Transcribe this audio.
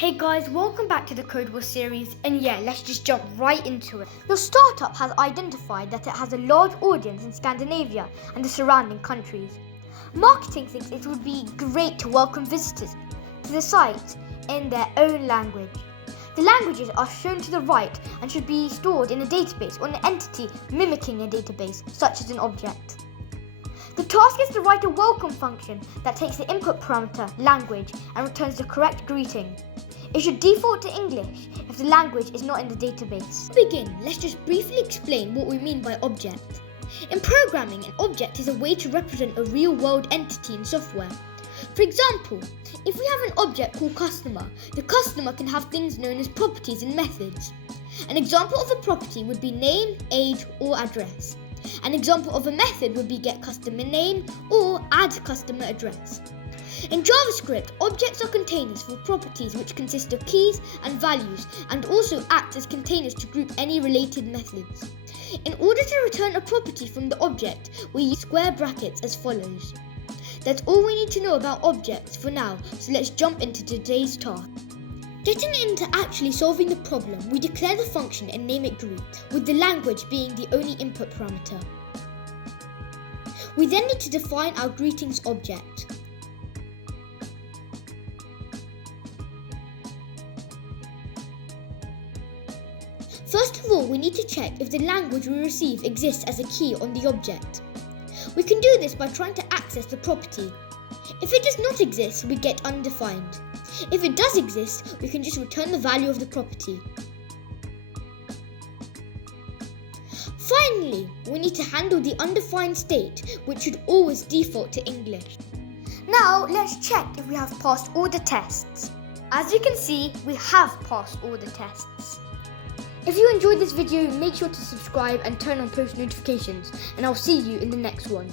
Hey guys, welcome back to the Codewars series, and yeah, let's just jump right into it. Your startup has identified that it has a large audience in Scandinavia and the surrounding countries. Marketing thinks it would be great to welcome visitors to the site in their own language. The languages are shown to the right and should be stored in a database or an entity mimicking a database, such as an object. The task is to write a welcome function that takes the input parameter, language, and returns the correct greeting. It should default to English if the language is not in the database. To begin, let's just briefly explain what we mean by object. In programming, an object is a way to represent a real-world entity in software. For example, if we have an object called customer, the customer can have things known as properties and methods. An example of a property would be name, age, or address. An example of a method would be get customer name or add customer address. In JavaScript, objects are containers for properties which consist of keys and values and also act as containers to group any related methods. In order to return a property from the object, we use square brackets as follows. That's all we need to know about objects for now, so let's jump into today's task. Getting into actually solving the problem, we declare the function and name it greet, with the language being the only input parameter. We then need to define our greetings object. First of all, we need to check if the language we receive exists as a key on the object. We can do this by trying to access the property. If it does not exist, we get undefined. If it does exist, we can just return the value of the property. Finally, we need to handle the undefined state, which should always default to English. Now, let's check if we have passed all the tests. As you can see, we have passed all the tests. If you enjoyed this video, make sure to subscribe and turn on post notifications, and I'll see you in the next one.